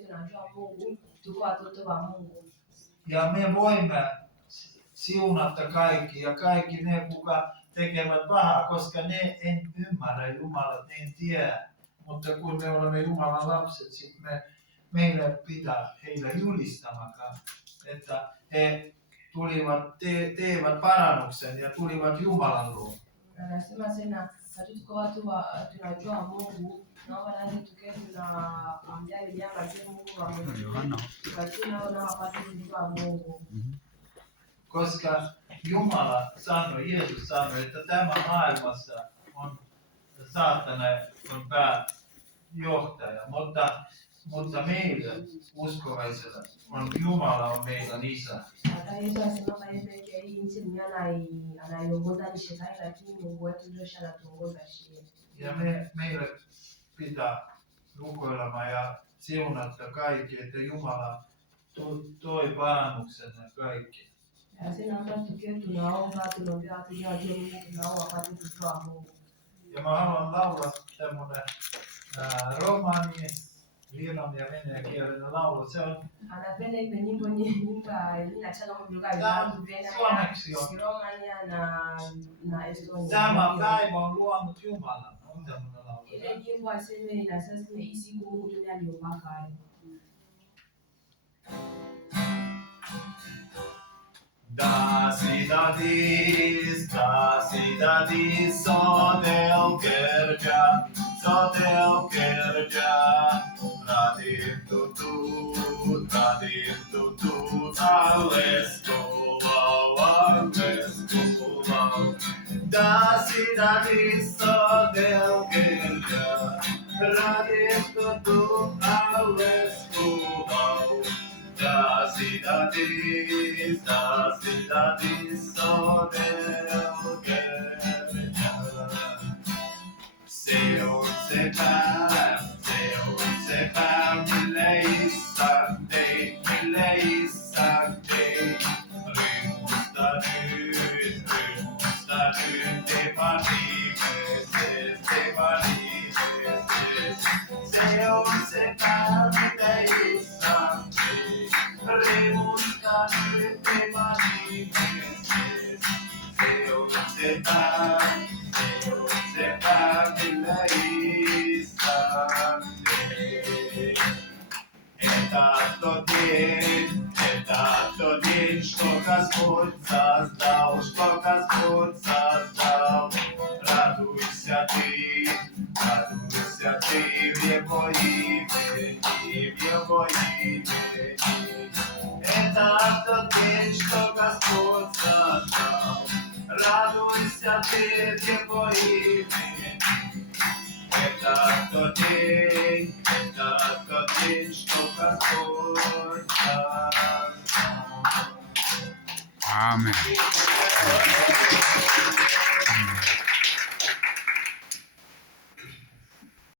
tunajua Mungu, tuko watoto wa Mungu. Ja me voimme siunata kaikki ja kaikki ne, kuka tekevät pahaa, koska ne en ymmärrä Jumalat, ne en tiedä. Mutta kun me olemme Jumalan lapset, sitten meille pitää heille julistamakaan, että he tulivat, teivät parannuksen ja tulivat Jumalan luo. Anasema tena sisi tuko watu tunajua Mungu, naomba nani tukae tunaambia jamaa je Mungu ametuona tunaona wapate kujua Mungu. Koska Jumala sanoi, Jeesus sanoi, että tämä maailmassa on saatana on pääjohtaja, mutta meille uskovaisille on Jumala on meidän isä. Hata Yesu anasema yeye hii nchi duniani anaiongoza ni shetani, lakini Mungu wetu ndio anatuongoza shie. Ja meille pitää rukoilla ja siunata kaikki, että Jumala toi parannuksen kaikki. Sina hapa tukiwa tunaomba tunaombea watu wajue Mungu, tunaomba wapate kujua Mungu. Ja mä haluan laulaa tämmönen romani, vietnamia ja venäjän kielinen laulu. Se on anapenda ipe nyimbo ninachanga kwa lugha ya suomeksi on Romania na Estonia. Tämä päivä on luonut Jumalan. On tämmönen laulu. Ile nyimbo aseme inasema hii siku Mungu ndiye aliyoumba. Da si da di, so del kerja, radin tutut, alles kulau. Da si di, so del kerja, radin tutut, alles kulau. Da si da di, so del kerja. Se on se pää, mille isäntein. Rymmusta nyt, tepa nimestes. Se on se pää, mille isäntein. Rymmusta nyt, tepa nimestes. Se on se pää, millä isäntein. Это тот день, что Господь создал. Радуйся ты в Его имени. Это тот день, что Господь создал. Радуйся ты в Его имени. Это тот день, что Господь создал. Amen.